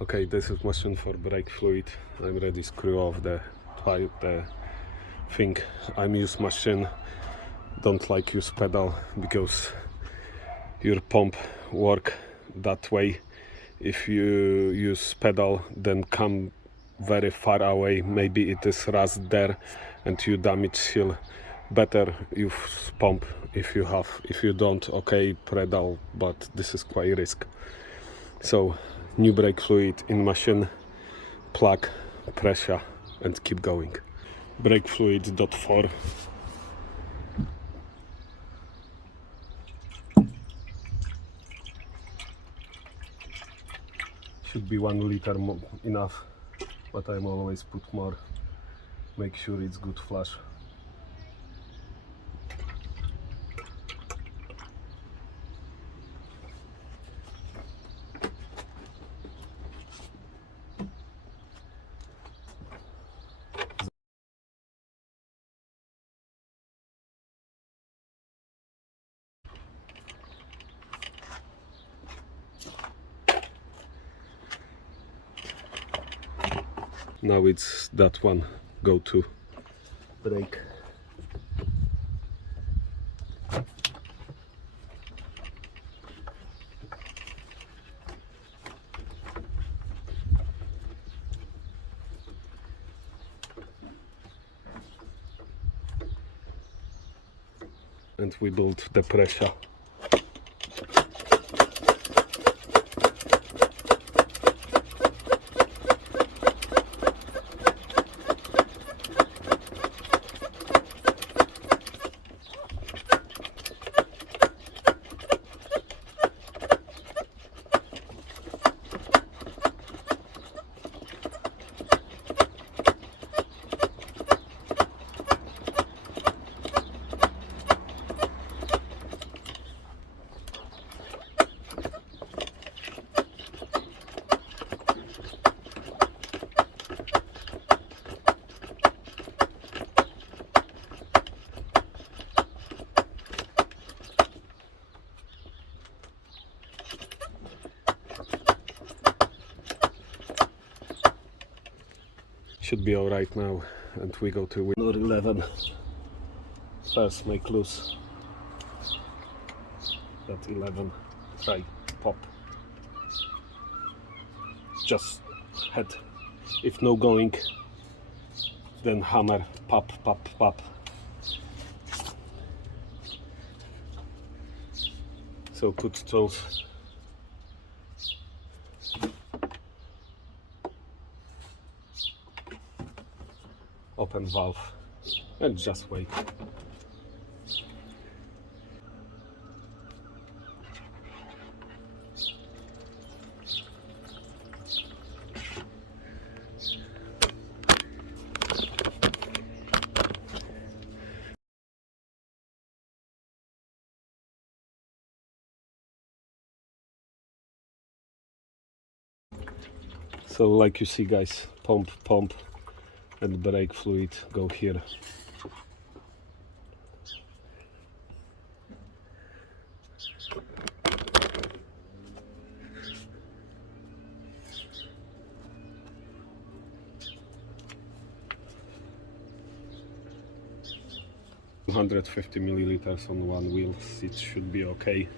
Okay, this is machine for brake fluid. I'm ready to screw off the thing. I'm use machine, don't like use pedal because your pump work that way. If you use pedal, then come very far away, maybe it is rust there and you damage seal. Better use pump if you have. If you don't, okay, pedal, but this is quite risk. So new brake fluid in machine, plug, pressure and keep going. Brake fluid .4. Should be 1 liter enough, but I'm always put more. Make sure it's good flush. Now it's that one go to brake. And we build the pressure. Should be alright now, and we go to window 11. First make loose that 11, try pop, just head, if no going then hammer, pop, pop, pop. So put those open valve and just wait. So like you see guys, pump and brake fluid go here. $150 milliliters on one wheel, it should be okay.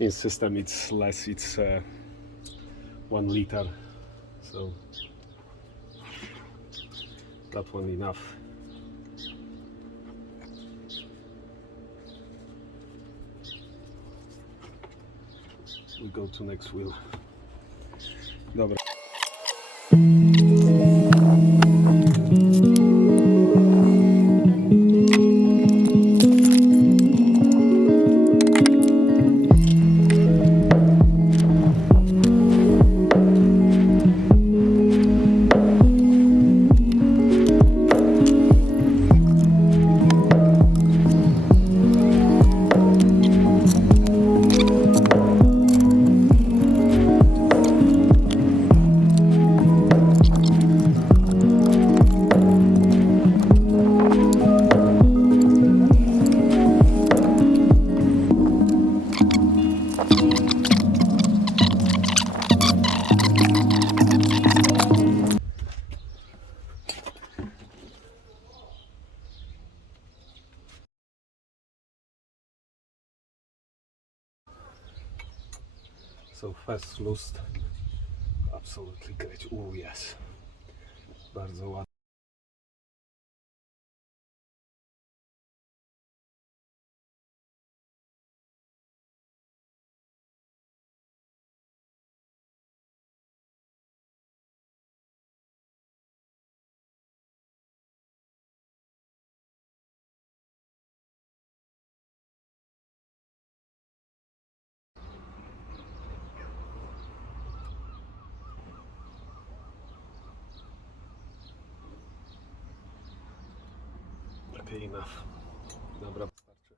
In system it's less, it's 1 liter, so that one enough. We go to next wheel. Dobra. So first loosed, absolutely great. Oh yes, bardzo ładnie. Lepiej enough. Dobra, wystarczy.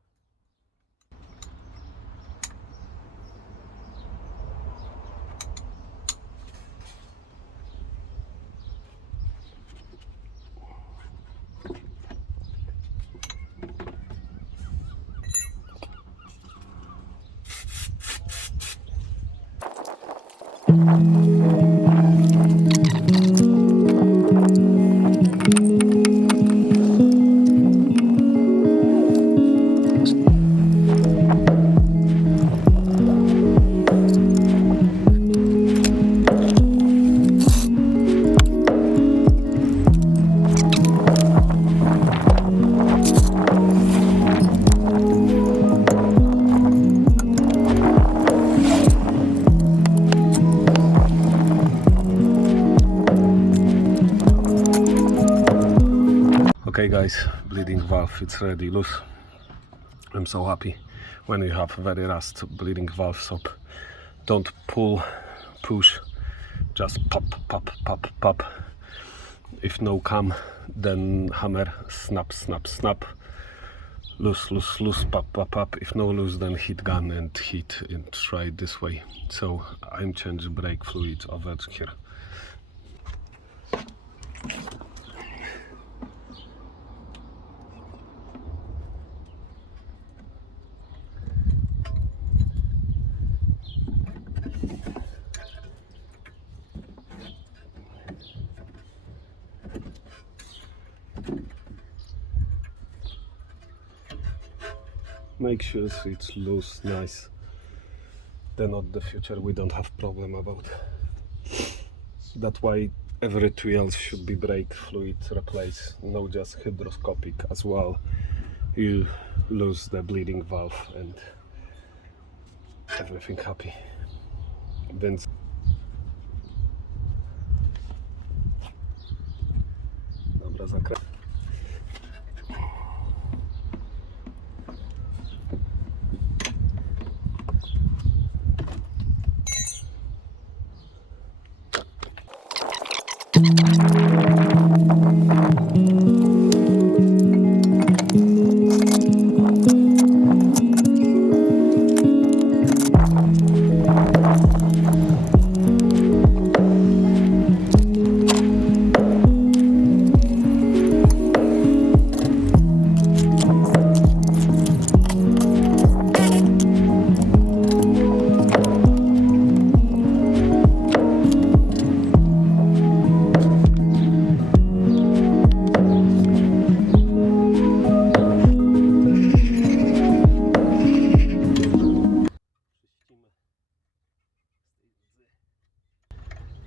Okay guys, bleeding valve, it's ready loose. I'm so happy when you have very rust bleeding valve, so don't pull, push, just pop, pop, pop, pop. If no come, then hammer, snap, snap, snap, loose, loose, loose, pop, pop, pop. If no loose, then hit gun and hit and try it this way. So I'm changing brake fluid over here. Make sure it's loose, nice. Then on the future we don't have problem about. That's why every 2 years should be brake fluid replaced, not just hydroscopic as well. You lose the bleeding valve and everything happy. Więc dobra, zakręt.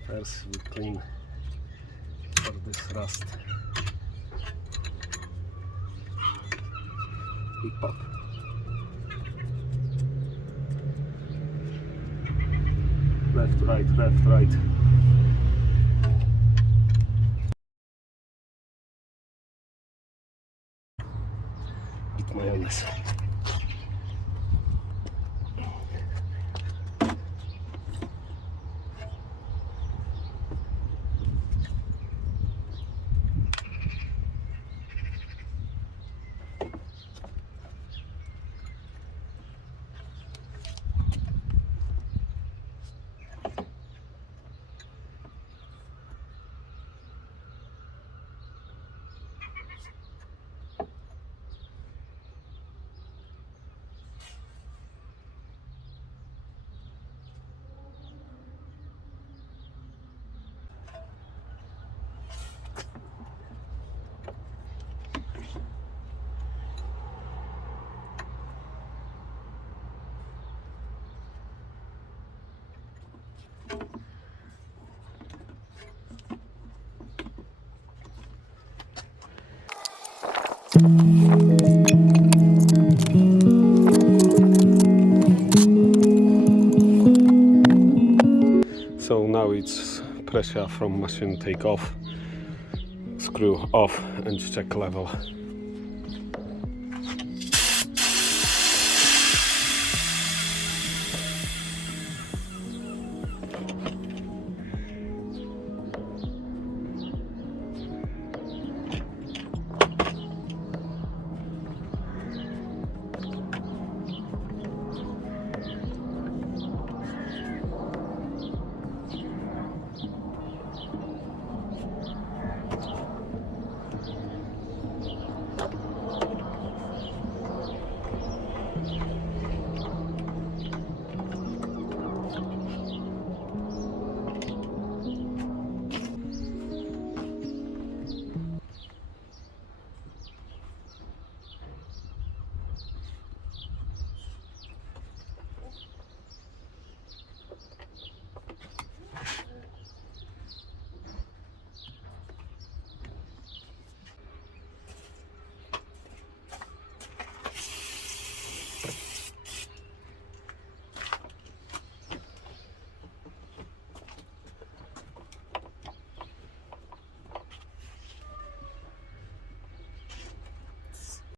First we clean for this rust. Big pop. Left, right, left, right. Bit mayonnaise. So now it's pressure from machine take off, screw off and check level.